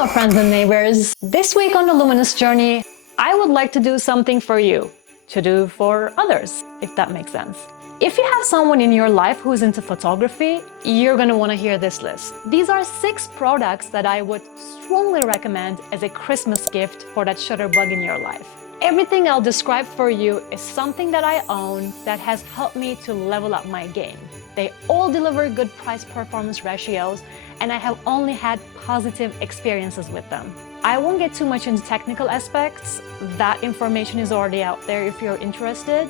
Hello friends and neighbors! This week on the Luminous Journey, I would like to do something for you, to do for others, if that makes sense. If you have someone in your life who's into photography, you're gonna wanna hear this list. These are 6 products that I would strongly recommend as a Christmas gift for that shutter bug in your life. Everything I'll describe for you is something that I own that has helped me to level up my game. They all deliver good price-performance ratios, and I have only had positive experiences with them. I won't get too much into technical aspects. That information is already out there if you're interested.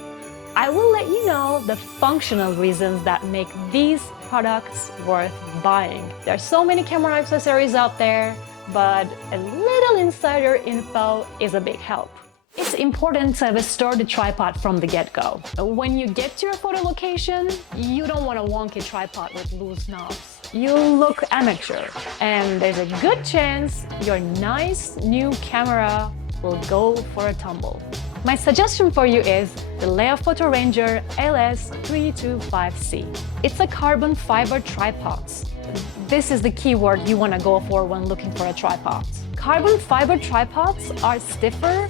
I will let you know the functional reasons that make these products worth buying. There are so many camera accessories out there, but a little insider info is a big help. It's important to have a sturdy tripod from the get-go. When you get to your photo location, you don't want a wonky tripod with loose knobs. You'll look amateur, and there's a good chance your nice new camera will go for a tumble. My suggestion for you is the Leofoto Ranger LS325C. It's a carbon fiber tripod. This is the keyword you want to go for when looking for a tripod. Carbon fiber tripods are stiffer,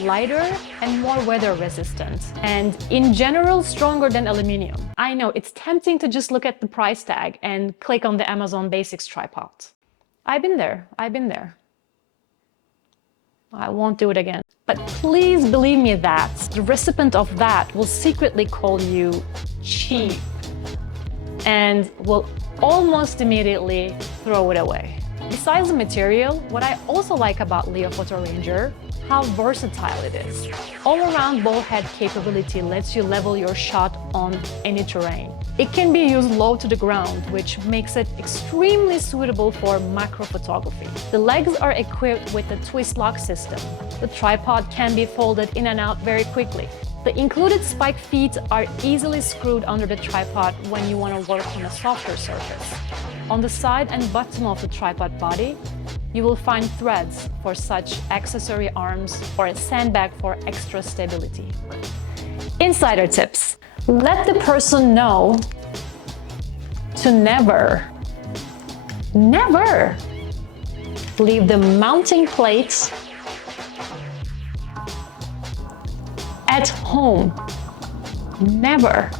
lighter, and more weather resistant, and in general stronger than aluminum. I know it's tempting to just look at the price tag and click on the Amazon Basics tripod. I've been there. I won't do it again. But please believe me that the recipient of that will secretly call you cheap and will almost immediately throw it away. Besides the material, what I also like about Leofoto Ranger, how versatile it is. All-around ball head capability lets you level your shot on any terrain. It can be used low to the ground, which makes it extremely suitable for macro photography. The legs are equipped with a twist lock system. The tripod can be folded in and out very quickly. The included spike feet are easily screwed under the tripod when you want to work on a softer surface. On the side and bottom of the tripod body, you will find threads for such accessory arms or a sandbag for extra stability. Insider tips. Let the person know to never leave the mounting plate at home. Never.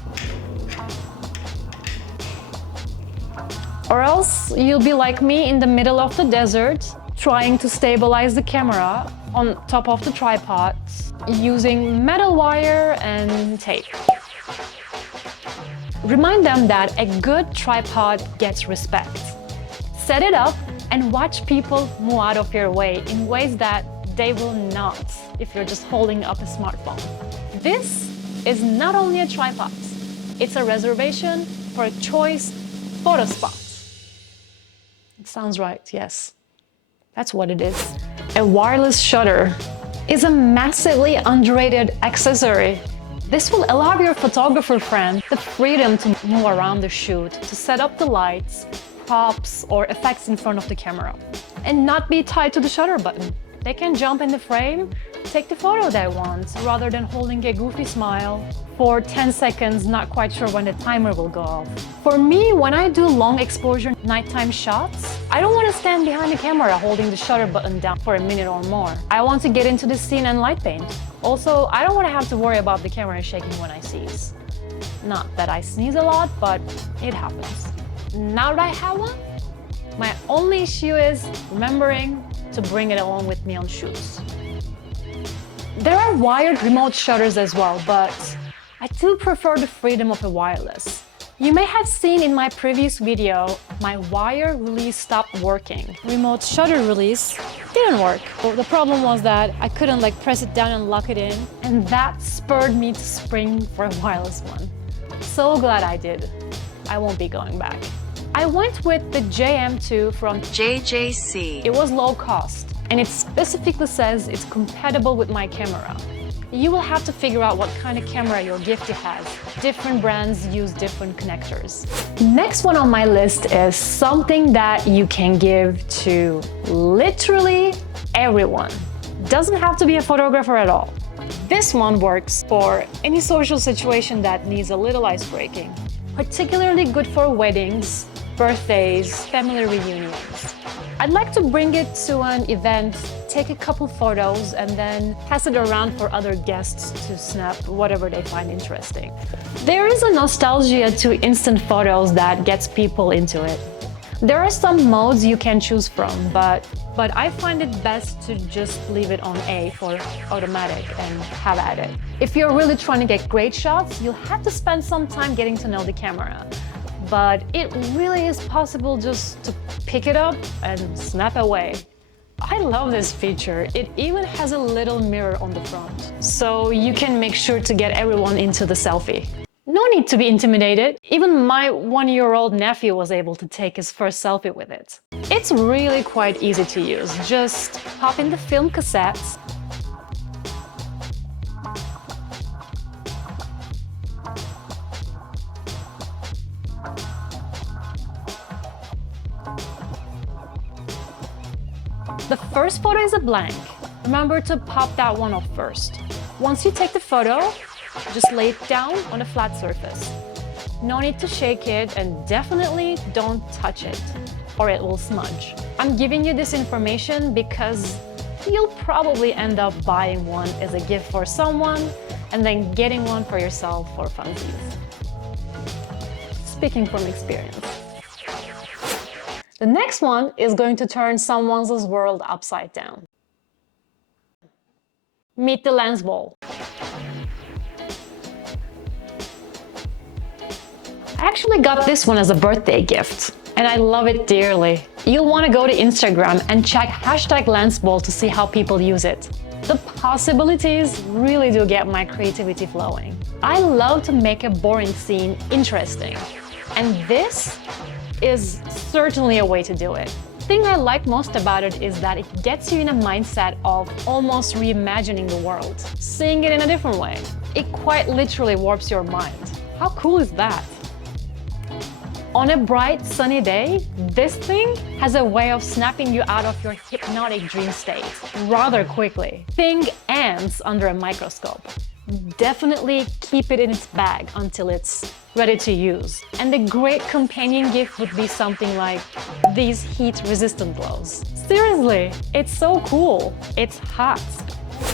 Or else you'll be like me in the middle of the desert, trying to stabilize the camera on top of the tripod using metal wire and tape. Remind them that a good tripod gets respect. Set it up and watch people move out of your way in ways that they will not if you're just holding up a smartphone. This is not only a tripod, it's a reservation for a choice photo spot. It sounds right, yes. That's what it is. A wireless shutter is a massively underrated accessory. This will allow your photographer friend the freedom to move around the shoot, to set up the lights, props, or effects in front of the camera, and not be tied to the shutter button. They can jump in the frame, take the photo they want, rather than holding a goofy smile for 10 seconds, not quite sure when the timer will go off. For me, when I do long exposure nighttime shots, I don't want to stand behind the camera holding the shutter button down for a minute or more. I want to get into the scene and light paint. Also, I don't want to have to worry about the camera shaking when I sneeze. Not that I sneeze a lot, but it happens. Now that I have one, my only issue is remembering to bring it along with me on shoots. There are wired remote shutters as well, but I do prefer the freedom of a wireless. You may have seen in my previous video, my wire release stopped working. Remote shutter release didn't work. The problem was that I couldn't press it down and lock it in, and that spurred me to spring for a wireless one. So glad I did. I won't be going back. I went with the JM2 from JJC. It was low cost, and it specifically says it's compatible with my camera. You will have to figure out what kind of camera your giftie has. Different brands use different connectors. Next one on my list is something that you can give to literally everyone. Doesn't have to be a photographer at all. This one works for any social situation that needs a little ice breaking. Particularly good for weddings, birthdays, family reunions. I'd like to bring it to an event, take a couple photos, and then pass it around for other guests to snap whatever they find interesting. There is a nostalgia to instant photos that gets people into it. There are some modes you can choose from, but I find it best to just leave it on A for automatic and have at it. If you're really trying to get great shots, you'll have to spend some time getting to know the camera. But it really is possible just to pick it up and snap away. I love this feature. It even has a little mirror on the front, so you can make sure to get everyone into the selfie. No need to be intimidated. Even my 1-year-old nephew was able to take his first selfie with it. It's really quite easy to use. Just pop in the film cassettes, the first photo is a blank. Remember to pop that one off first. Once you take the photo, just lay it down on a flat surface. No need to shake it, and definitely don't touch it, or it will smudge. I'm giving you this information because you'll probably end up buying one as a gift for someone and then getting one for yourself for funsies. Speaking from experience. The next one is going to turn someone's world upside down. Meet the Lensball. I actually got this one as a birthday gift, and I love it dearly. You'll want to go to Instagram and check #Lensball to see how people use it. The possibilities really do get my creativity flowing. I love to make a boring scene interesting, and this is certainly a way to do it. The thing I like most about it is that it gets you in a mindset of almost reimagining the world, seeing it in a different way. It quite literally warps your mind. How cool is that? On a bright, sunny day, this thing has a way of snapping you out of your hypnotic dream state rather quickly. Think ants under a microscope. Definitely keep it in its bag until it's ready to use. And the great companion gift would be something like these heat-resistant gloves. Seriously, it's so cool. It's hot.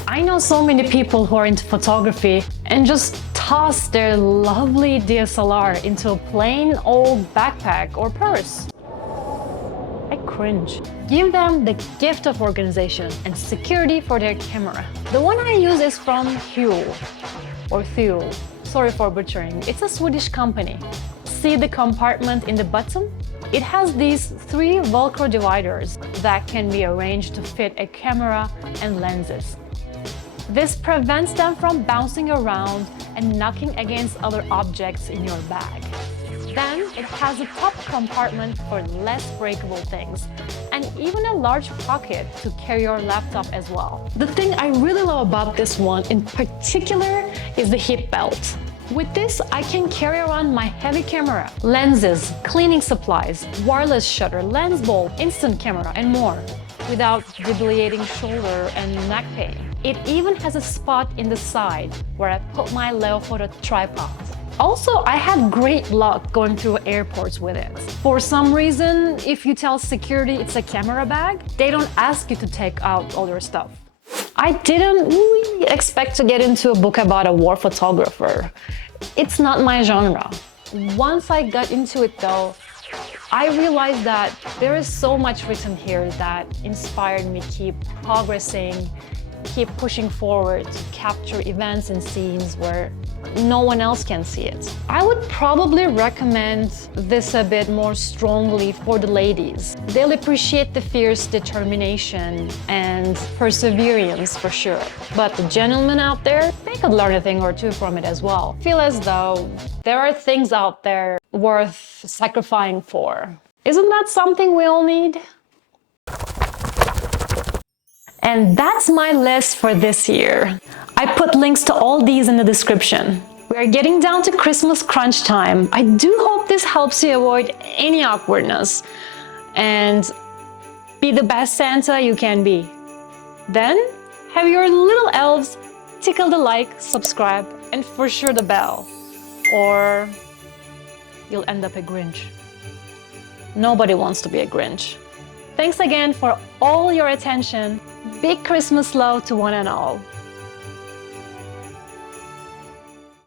I know so many people who are into photography and just toss their lovely DSLR into a plain old backpack or purse. I cringe. Give them the gift of organization and security for their camera. The one I use is from Thule. Sorry for butchering. It's a Swedish company. See the compartment in the bottom? It has these 3 Velcro dividers that can be arranged to fit a camera and lenses. This prevents them from bouncing around and knocking against other objects in your bag. Then it has a top compartment for less breakable things, and even a large pocket to carry your laptop as well. The thing I really love about this one in particular is the hip belt. With this, I can carry around my heavy camera, lenses, cleaning supplies, wireless shutter, Lensball, instant camera, and more, without debilitating shoulder and neck pain. It even has a spot in the side where I put my Leofoto tripod. Also, I had great luck going through airports with it. For some reason, if you tell security it's a camera bag, they don't ask you to take out all your stuff. I didn't really expect to get into a book about a war photographer. It's not my genre. Once I got into it though, I realized that there is so much written here that inspired me to keep progressing, keep pushing forward to capture events and scenes where no one else can see it. I would probably recommend this a bit more strongly for the ladies. They'll appreciate the fierce determination and perseverance for sure. But the gentlemen out there, they could learn a thing or two from it as well. Feel as though there are things out there worth sacrificing for. Isn't that something we all need? And that's my list for this year. I put links to all these in the description. We are getting down to Christmas crunch time. I do hope this helps you avoid any awkwardness and be the best Santa you can be. Then have your little elves tickle the like, subscribe, and for sure the bell. Or you'll end up a Grinch. Nobody wants to be a Grinch. Thanks again for all your attention. Big Christmas love to one and all.